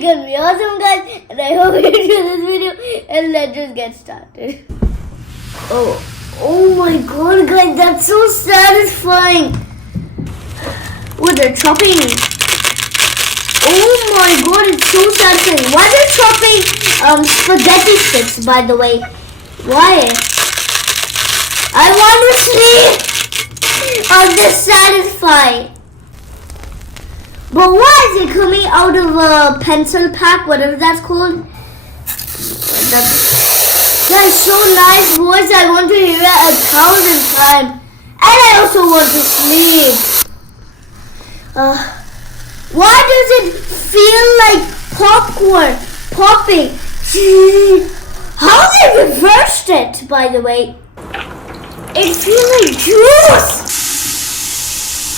it's gonna be awesome, guys. And I hope you enjoy this video. And let's just get started. Oh my god, guys, that's so satisfying. What, they're chopping. Oh my god, it's so satisfying. Why are they chopping spaghetti sticks, by the way? Why? I want to see. I'm just satisfied. But why is it coming out of a pencil pack, whatever that's called? That's so nice voice. I want to hear it 1,000 times. And I also want to sleep. Why does it feel like popcorn popping? How they reversed it, by the way. It feels like juice.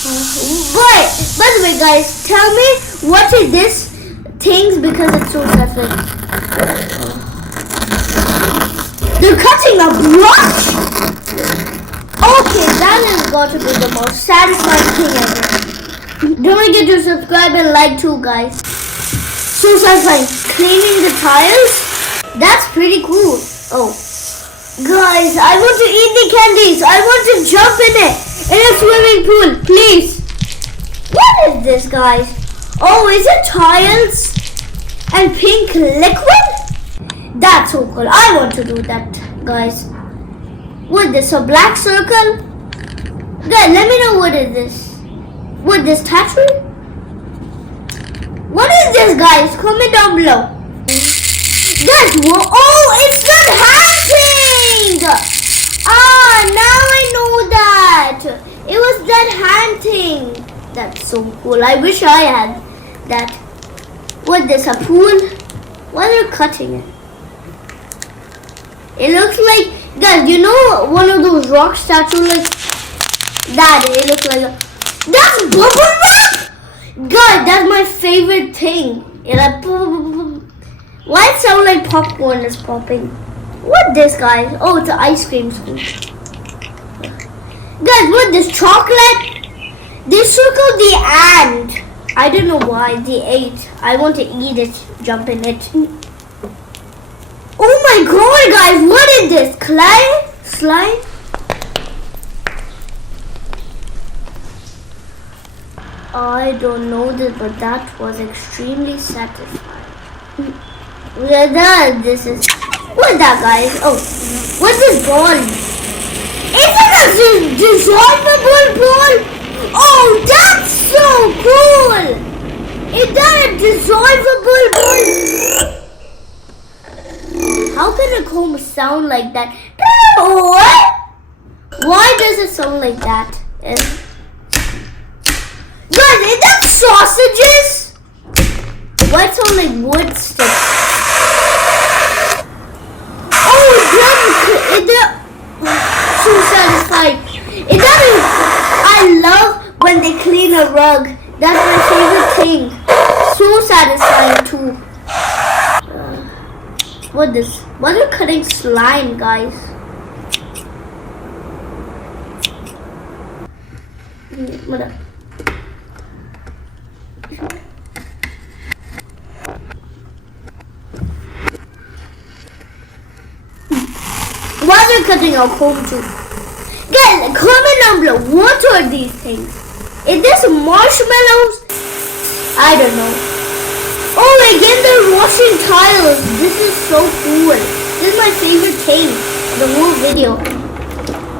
But, by the way, guys, tell me what is this things because it's so satisfying. They're cutting a brush? Okay, that has got to be the most satisfying thing ever. Don't forget to subscribe and like too, guys. So satisfying. Cleaning the tiles? That's pretty cool. Oh. Guys, I want to eat the candies. I want to jump in it. In a swimming pool, please. What is this, guys? Oh, is it tiles and pink liquid? That's so cool. I want to do that, guys. What is this? A black circle? Guys, let me know what is this. What, this tattoo? What is this, guys? Comment down below. Guys, oh, it's not hunting! Ah, now I know that. It was that hand thing. That's so cool. I wish I had that. What, this, a pool? Why are they cutting it? It looks like, guys, you know one of those rock statues like that? It looks like a, that's bubble wrap! God, that's my favorite thing. It like, why it sound like popcorn is popping? What this, guys? Oh, it's an ice cream scoop. Guys, what this chocolate? They circle the ant. I don't know why they ate. I want to eat it, jump in it. Oh my god, guys, what is this? Clay? Slime? I don't know this, but that was extremely satisfying. This is... What's that, guys? Oh, what's this ball? Is it a dissolvable ball? Oh, that's so cool! Is that a dissolvable ball? How can a comb sound like that? What? Why does it sound like that? Guys, is that sausages? Why it sound like wood sticks? Oh, is that so satisfying? Is that I love when they clean a rug. That's my favorite thing. So satisfying too. What this? Why are they cutting slime, guys? What? Why are they cutting our comb too? Guys, comment down below. What are these things? Is this marshmallows? I don't know. Oh, again they're washing tiles. This is so cool. This is my favorite thing in the whole video.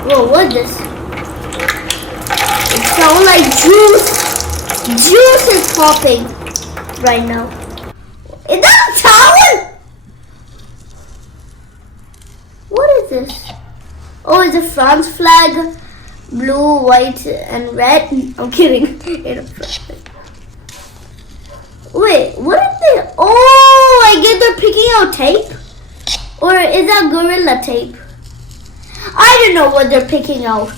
Whoa, what's this? It sounds like juice. Juice is popping right now. Is that a towel? What is this? Oh, it's a France flag. Blue, white, and red. I'm kidding. Wait, what is this? Oh, I guess they're picking out tape? Or is that Gorilla Tape? I don't know what they're picking out.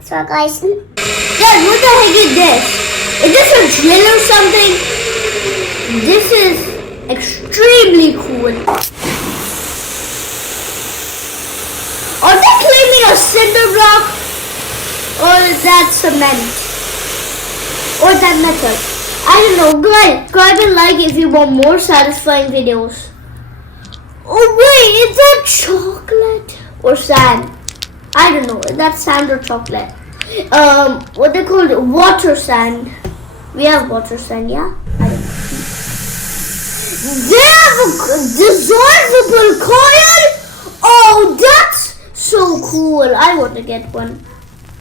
So guys, Guys, what the heck is this? Is this a drill or something? This is extremely cool. Are they claiming a cinder block? or that cement, or that metal. I don't know. Guys, subscribe and like if you want more satisfying videos. Oh wait, is that chocolate or sand? I don't know. Is that sand or chocolate? What they call it? Water sand. We have water sand, yeah? I don't know. They have a dissolvable coil? Oh, that's so cool. I want to get one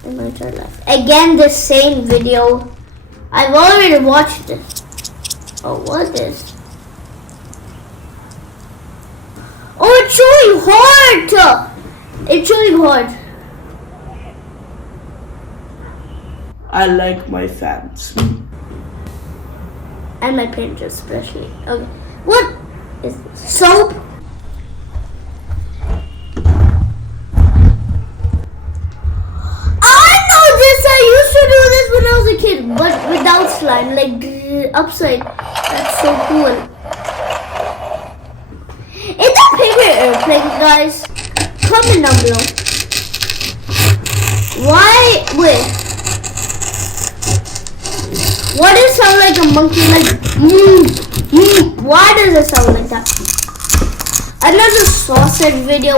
in my entire life. Again, the same video. I've already watched this. Oh, what is? Oh, it's showing heart. It's showing heart. I like my fans. And my printers especially. Okay. What is this? Soap? I know this! I used to do this when I was a kid, but without slime, like upside. That's so cool. Is that paper airplane, guys? Comment down below. Why? Wait. Why does it sound like a monkey? Like, why does it sound like that? Another sausage video.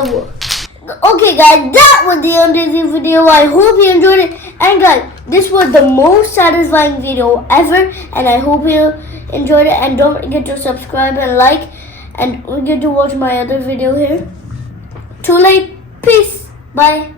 Okay, guys, that was the end of the video. I hope you enjoyed it. And guys, this was the most satisfying video ever. And I hope you enjoyed it. And don't forget to subscribe and like. And don't forget to watch my other video here. Too late. Peace. Bye.